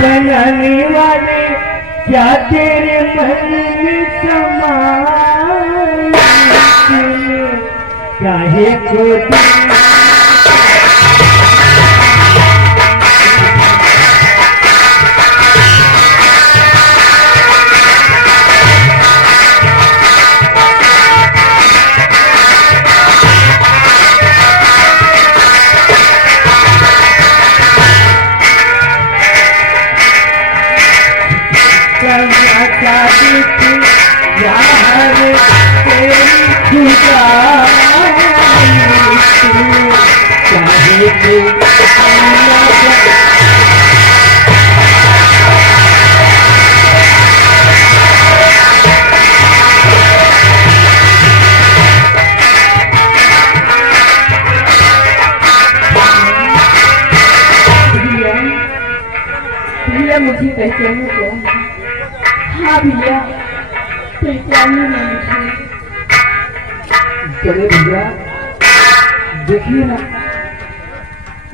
बनाने वाले क्या तेरे मन में समाए काहे को मुझे पहचानो कौन? हाँ भैया पहचानो ना मुझे। बड़े भैया देखिए ना,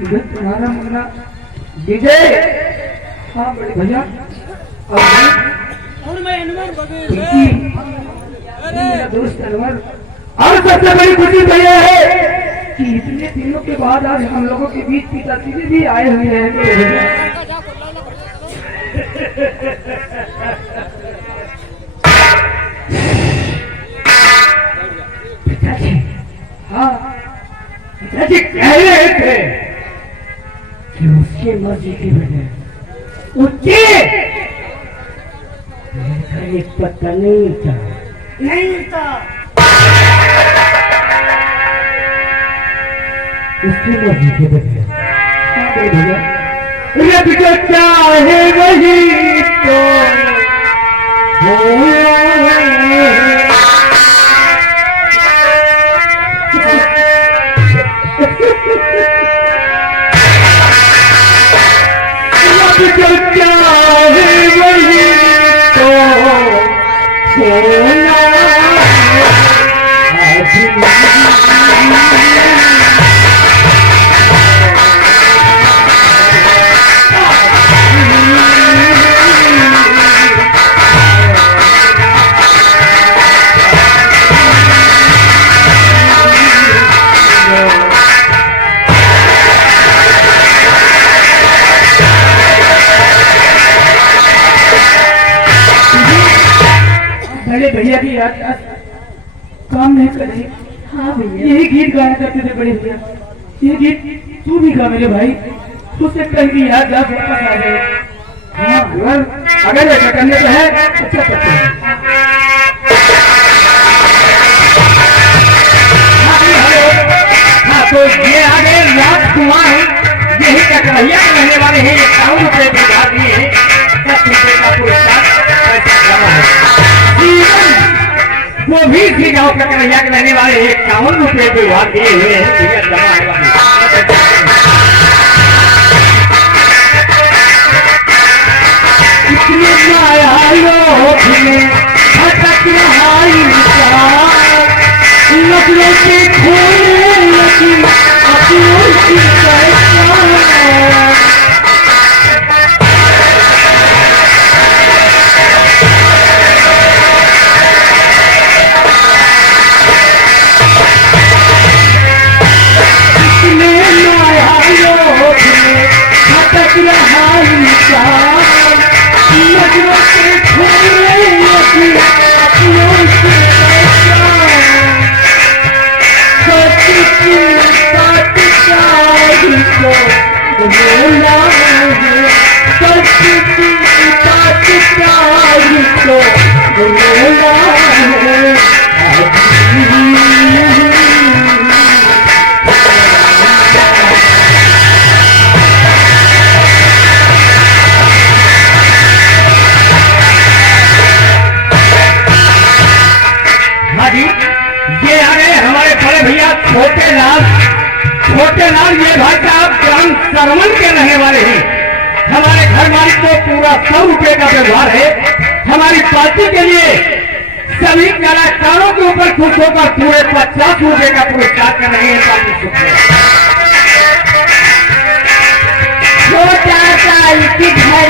इधर तुम्हारा मुन्ना विजय। हाँ बड़े भैया, और मैं अनवर मेरा दोस्त अनवर। और सबसे बड़ी खुशी तो यह है कि इतने दिनों के बाद आज हम लोगों के बीच पिताजी भी आए हुए हैं। पिताजी, हाँ पिताजी कह रहे थे कि उसके मर्जी की वजह उसके एक पता नहीं था उसकी मर्जी की वजह। हाँ भैया, रब जो चाहे वही तो होया। रब जो चाहे वही तो होया। बड़े भैया की याद काम नहीं करे। हाँ भैया, यही गीत गाया करते थे बड़े भैया। ये गीत तू भी गा मेरे भाई, उससे कहीं याद वापस आ जाए। हाँ अगर ऐसा करने को है अच्छा करते हैं। हाँ तो ये आगे राजकुमार यही कटरैया में रहने वाले हैं। ये 100 रुपए दिखा दिए हैं। 10 रुपए का पुरस्कार जमा है। वो भी इसी गाँव कटरैया के रहने वाले 51 रुपए विभाग दिए हुए हैं। टिकट जमा है। इतनी माया लोग में भटक रहा इंसान, नजरों से खोने लगी अपनों की पहचान। छोटे लाल ये भाई साहब ग्राम सरवन के रहने वाले हैं। हमारे घर मालिक को पूरा 100 रुपए का व्यवहार है। हमारी पार्टी के लिए सभी कलाकारों के ऊपर खुश होकर पूरे 50 रुपए का पुरस्कार कर रहे हैं। पार्टी छोटा सा घर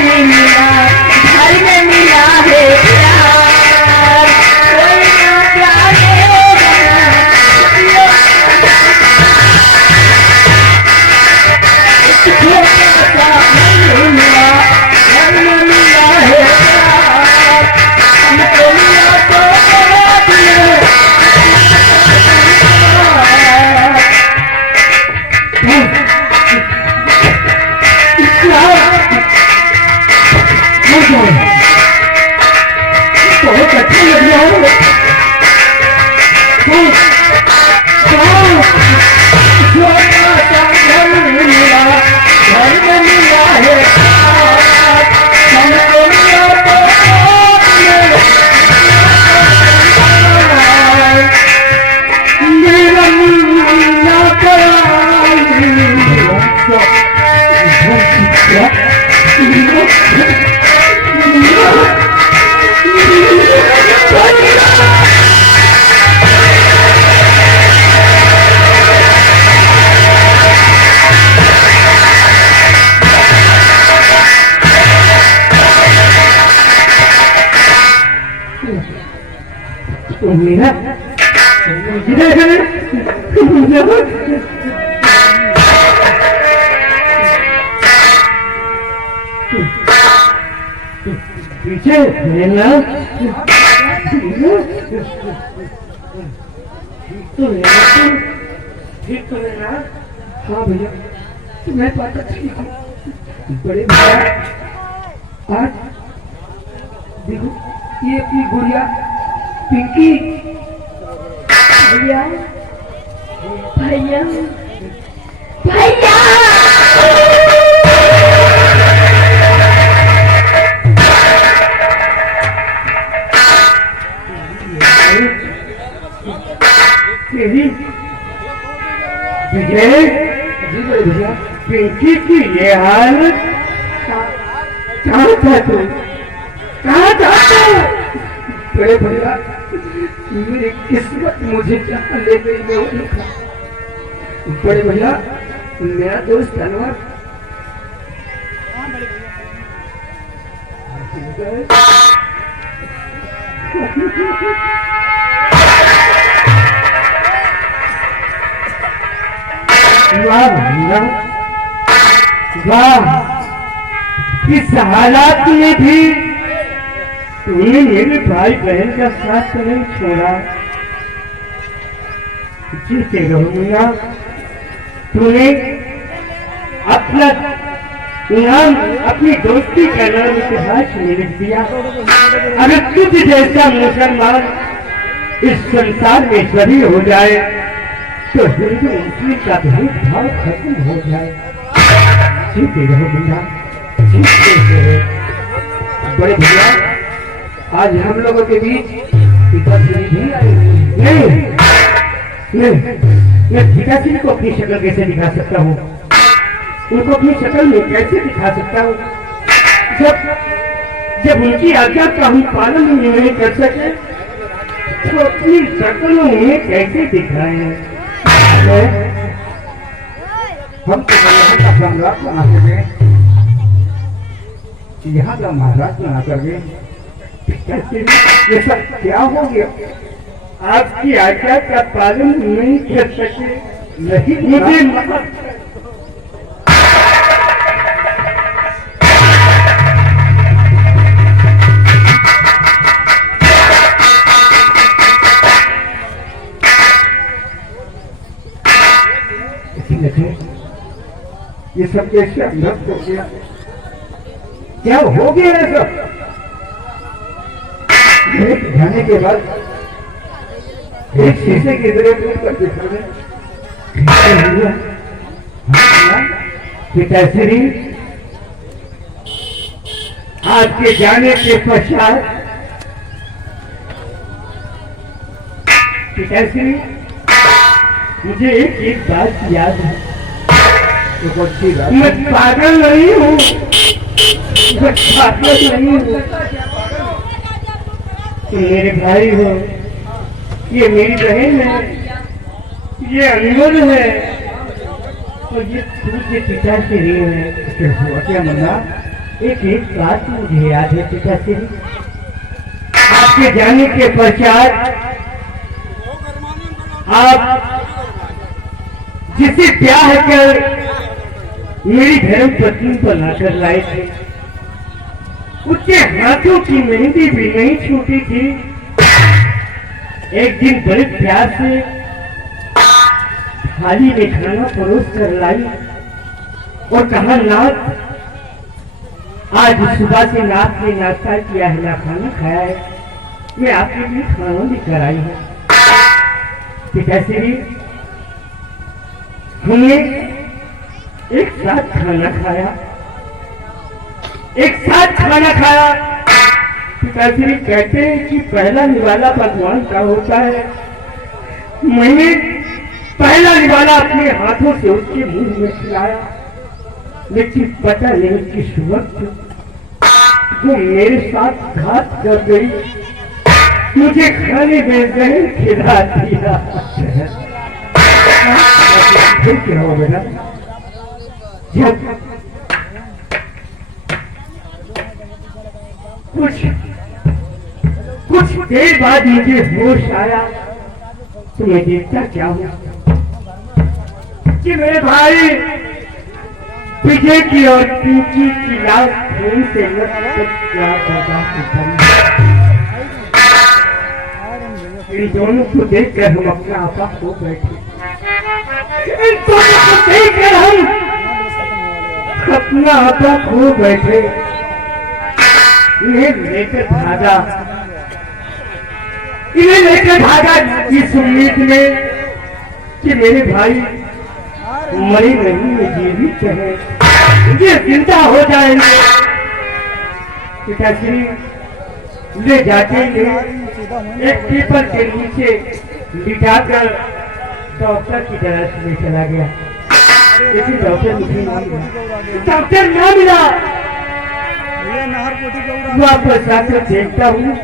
मीरा इधर पीछे लेना ठीक तो लेना। हाँ भैया तुम्हें पता ठीक है बड़े भैया आज देखो ये अपनी गुड़िया पिंकी भैया भैया भैया विजय जी भैया पिंकी की ये हालत कहाँ था तू कहाँ था बड़े भैया मेरी किस्मत मुझे जहाँ ले गई मैं वो लिखा। बड़े भैया मेरा दोस्त अनवर वाह वाह इस हालात में भी तूने मेरे भाई बहन का साथ तो नहीं छोड़ा। जीते रहूंगा तूने अपना नाम अपनी दोस्ती का नाम इतिहास में लिख दिया। अगर तुझ जैसा मुसलमान इस संसार में सभी हो जाए तो हिंदू मुस्लिम का भेदभाव खत्म हो जाए। जीते रहो भैया जीते रहो। बड़े भैया आज हम लोगों के बीच पिताश्री भी आए। नहीं मैं पिताश्री को अपनी शक्ल कैसे दिखा सकता हूँ उनको अपनी शक्ल में कैसे दिखा सकता हूँ जब उनकी आज्ञा का हम पालन नहीं कर सके तो अपनी शक्लों में कैसे दिखाए। हम तो यहाँ का सम्राट बना सके यहाँ का महाराज बना करके ये सब क्या हो गया। आपकी आज्ञा का पालन नहीं कर सके नहीं मुझे ये सब कैसे अंदर हो गया क्या हो गया ये सब। जाने के बाद एक शीशे की तरह पिताश्री आपके जाने के पश्चात पिताश्री मुझे एक बात याद है। मैं पागल नहीं हूँ मैं पागल नहीं हूँ। मेरे भाई हो ये मेरी बहन है ये अनमोल है और ये तुझे पिताश्री है। हुआ क्या मन्ना एक बात मुझे याद है पिताश्री आपके जाने के पश्चात आप जिसे ब्याह कर मेरी धर्म पत्नी बनाकर लाए थे उसके हाथों की मेहंदी भी नहीं छूटी थी। एक दिन बड़े प्यार से थाली में खाना परोस कर लाई और कहा नाथ आज सुबह से नाथ ने नाश्ता किया है ना खाना खाया है मैं आपके लिए खाना लेकर आई हूँ। पिताश्री हमने एक साथ खाना खाया पिताश्री कहते हैं कि पहला निवाला भगवान का होता है। मैंने पहला निवाला अपने हाथों से उसके मुंह में खिलाया लेकिन पता नहीं किस वक्त वो मेरे साथ घात कर गई मुझे खाने में जहर खिला दिया। क्या हुआ बेटा कुछ कुछ देर बाद मुझे होश आया तो मैं देखता क्या हूँ कि मेरे भाई विजय की और पिंकी की लाश खून से इन दोनों को देखकर हम अपना आपा खो बैठे। इन दोनों को देखकर हम अपना आपा खो बैठे। इन्हें लेकर भागा इस उम्मीद में कि मेरे भाई मरे नहीं जीवित है, ये जिंदा हो जाएंगे। पिताश्री ले जाते एक पीपल के नीचे बिठाकर डॉक्टर की तरफ में चला गया, लेकिन डॉक्टर ना मिला। वापस आकर देखता हूँ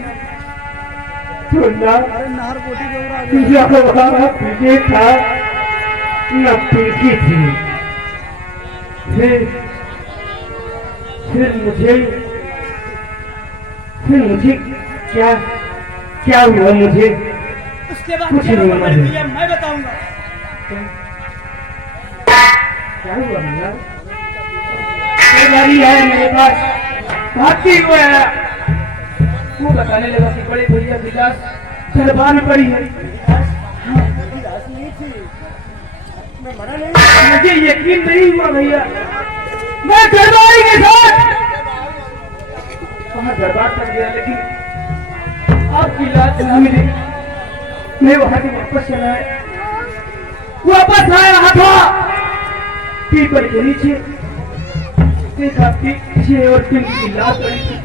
तो ना विजय था न पिंकी थी। फिर मुझे क्या हुआ मुझे उसके बाद कुछ नहीं हुआ। मैं बताऊंगा क्या हुआ भैया? गाड़ी है मेरे पास, भागती हुआ है। वो बताने लगा कि बड़े भैया विलास दरबार में पड़ी है। मुझे यकीन नहीं हुआ भैया, मैं दरबारी के साथ वहां दरबार तक गया, लेकिन आपकी लाश ना मिली। मैं वहां से वापस आ रहा था पीपल के नीचे, देखा पीछे और पिंकी की लाश पड़ी थी।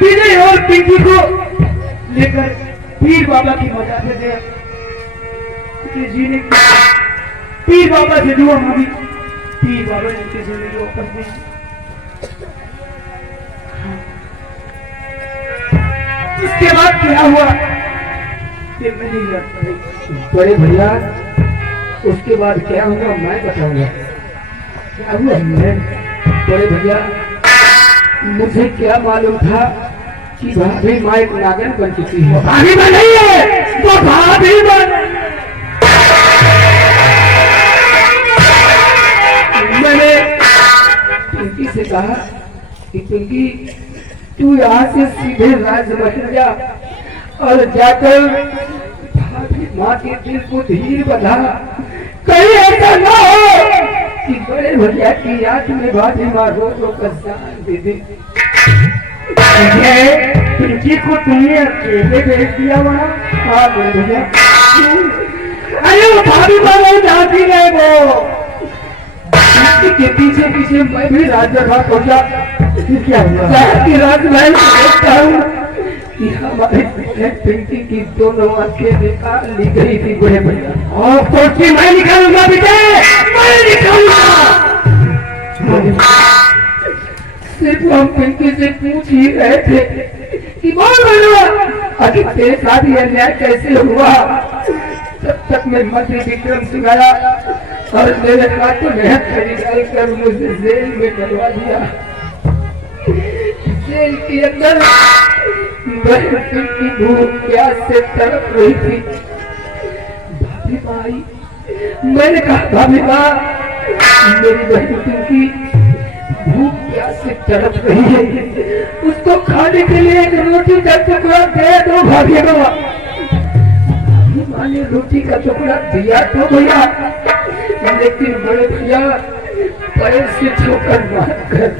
विजय और पिंकी को लेकर पीर बाबा की मजा से गया। पीर बाबा से दुआ मांगी, पीर बाबा ने कैसे मेरी वापस नहीं। उसके बाद क्या हुआ फिर मैं नहीं जानता। बड़े भैया उसके बाद क्या हुआ मैं बताऊंगा। क्या हुआ बड़े भैया, मुझे क्या मालूम था कि भाभी माँ एक नागन बन चुकी है। भाभी बन नहीं है तो भाभी बन। मैंने पिंकी से कहा कि पिंकी तू यहाँ से सीधे राजमहल जा और जाकर भाभी माँ के दिल को धीर बधा। कहीं ऐसा ना हो कि बड़े भैया की याद में भाभी माँ रो कर जान दे दे। पिंकी को तुमने अकेले भेज दिया वहाँ? हाँ भैया। अरे वो भाभी माँ नहीं जानती है, वो के पीछे पीछे मैं भी राजघाट हो गया। क्या हुआ? राजमहल देखता हूँ कि हमारे पिंकी की दोनों आंखें निकाल ली गई थी बड़े भैया। और तो मैं निकालूंगा बेटे, मैं निकालूंगा। सिर्फ हम पिंकी से पूछ ही रहे थे कि बोल बोलो आखिर तेरे साथ ये अन्याय कैसे हुआ। तब तक मैं मंत्री विक्रम सिंह आया और मेरे हाथों में निकाल कर मुझे जेल में डलवा दिया। जेल के अंदर पिंकी भूख प्यास से तड़प रही थी। भाभी माई, मैंने कहा भाभी माँ मेरी बहन पिंकी भूख प्यास से तड़प रही है, उसको खाने के लिए एक रोटी का टुकड़ा दे दो भाभी माँ। भाभी माँ ने रोटी का टुकड़ा दिया तो भैया, लेकिन बड़े भैया पैर से ठोकर मारकर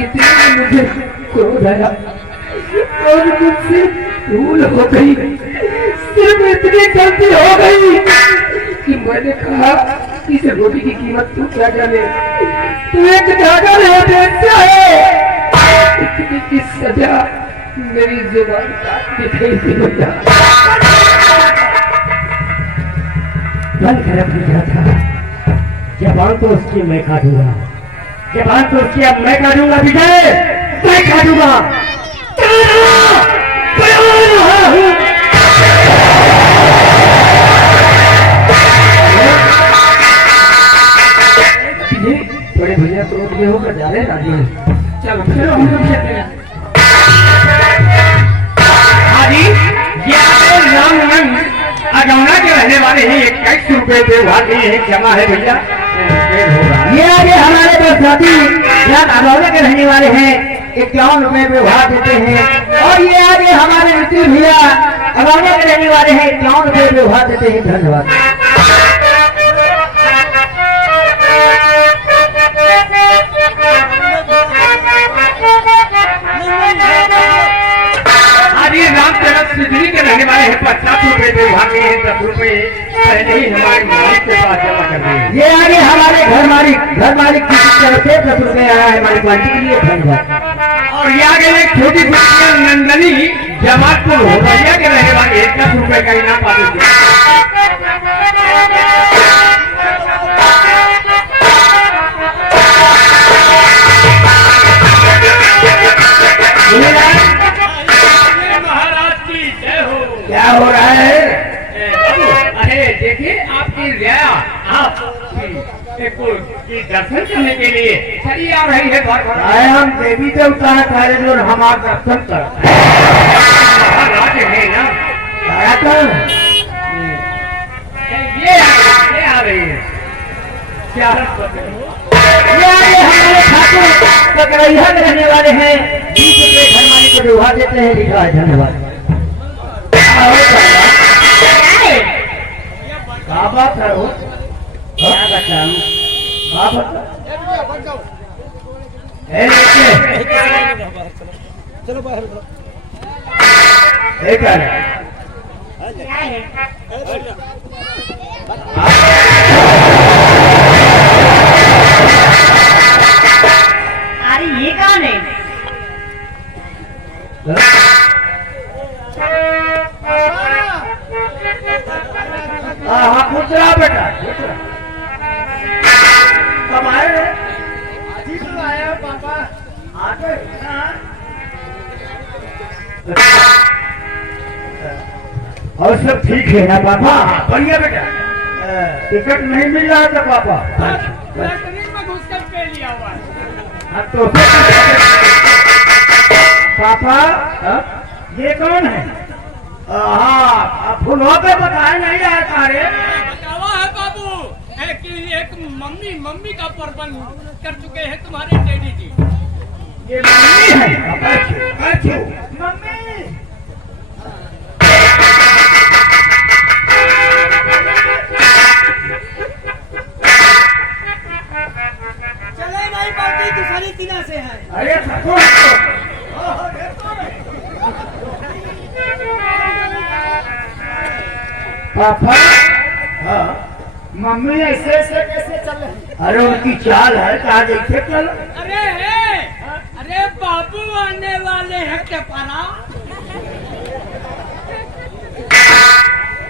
इतने मुझे क्रोध आया और मुझसे भूल हो गई। सिर्फ इतनी गलती हो गई कि मैंने कहा इस रोटी की कीमत तू क्या जाने, तू एक जागर है, बेटा है। इतनी की सजा मेरी जुबान काट दिखाई थी भैया। बंद कर पूछा था, जबान तो उसकी मैं काटूंगा, जबान तो उसकी अब मैं काटूंगा विजय, मैं काटूंगा। क्रोध में होकर जा रहे राजी। चलो चलो हम लोग चलते हैं। हाजी ये आपके रामगंज अगौना के रहने वाले हैं। 21 रुपए व्यवहार के लिए जमा है भैया। ये आगे हमारे बरसाती यहाँ अगौना के रहने वाले हैं 51 रुपए व्यवहार देते हैं। और ये आगे हमारे ऋतु भैया अगौना के रहने वाले हैं 51 रुपए व्यवहार देते हैं। धन्यवाद। रामचंद्र सिद्धि के रहने वाले हैं 50 रुपए व्यवहार के हैं। 10 रुपए पहले ही हमारे मालिक के पास जमा कर दिए। ये आगे हमारे घर मालिक की तरफ से 10 रुपए आया है हमारी पार्टी के लिए। धन्यवाद। और ये आगे एक छोटी कुटिया नंदनी जमातपुर होलिया के रहने वाले 10 रुपए का इनाम पाते थे। क्या हो रहा है? अरे देखिए आपकी रिया आपकी दर्शन करने के लिए चली आ रही है। हम देवी देवता है और हमारा दर्शन कर महाराज है ना। ये आ रही है। क्या ये हमारे ठाकुर पकड़ैया में रहने वाले हैं। 20 रुपए घर मालिक को व्यवहार देते हैं। लिखा है। धन्यवाद। बात है वो क्या बताऊं? चलो बाहर अरे ये कौन है? हाँ पूछ रहा बेटा कब आए? आया पापा। आगे और सब ठीक है ना पापा? बढ़िया बेटा। टिकट नहीं मिल रहा था पापा? में घुस कर पे लिया हुआ है। तो पापा ये कौन है? हाँ फूलों पे बताया नहीं आया तारे। बतावा है बाबू एक मम्मी का प्रबंध कर चुके हैं तुम्हारे डैडी जी। ये मम्मी है? मम्मी चले नहीं पाती दूसरी तीना से है। अरे पापा हाँ मम्मी ऐसे ऐसे कैसे चल रही? अरे उनकी चाल है कहा देखे कल। अरे बाबू आने वाले हैं क्या पारा?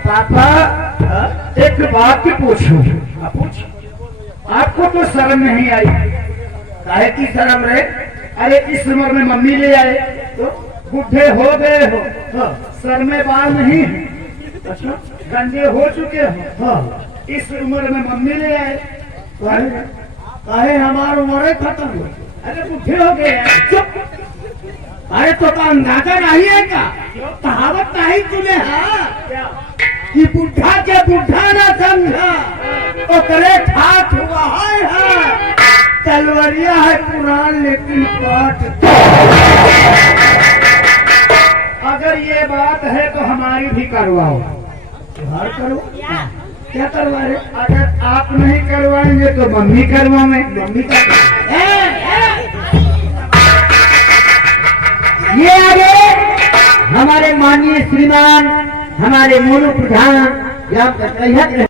पापा एक बात पूछूं? पूछ। आपको तो शर्म नहीं आई? काहे की शर्म रहे? अरे इस उम्र में मम्मी ले आए तो बूढ़े हो गए हो। सर में बाल नहीं है। अच्छा गंदे हो चुके हो। हाँ इस उम्र में मम्मी ले आए। काहे हमारी उम्र खत्म हुई? अरे बूढ़े हो गए। चुप। अरे तो अंदाजा नहीं है क्या? कहावत नहीं तुम्हें? हाँ कि बुढ़ा के बुढ़ा ना समझा तो करे ठाठ हुआ है। तलवरिया है पुरान लेकिन पाठ। अगर ये बात है तो हमारी भी करवाओ। त्योहार करो। क्या करवाए? अगर आप नहीं करवाएंगे तो मम्मी करवाए। मम्मी का ये आगे हमारे माननीय श्रीमान हमारे मोनू प्रधान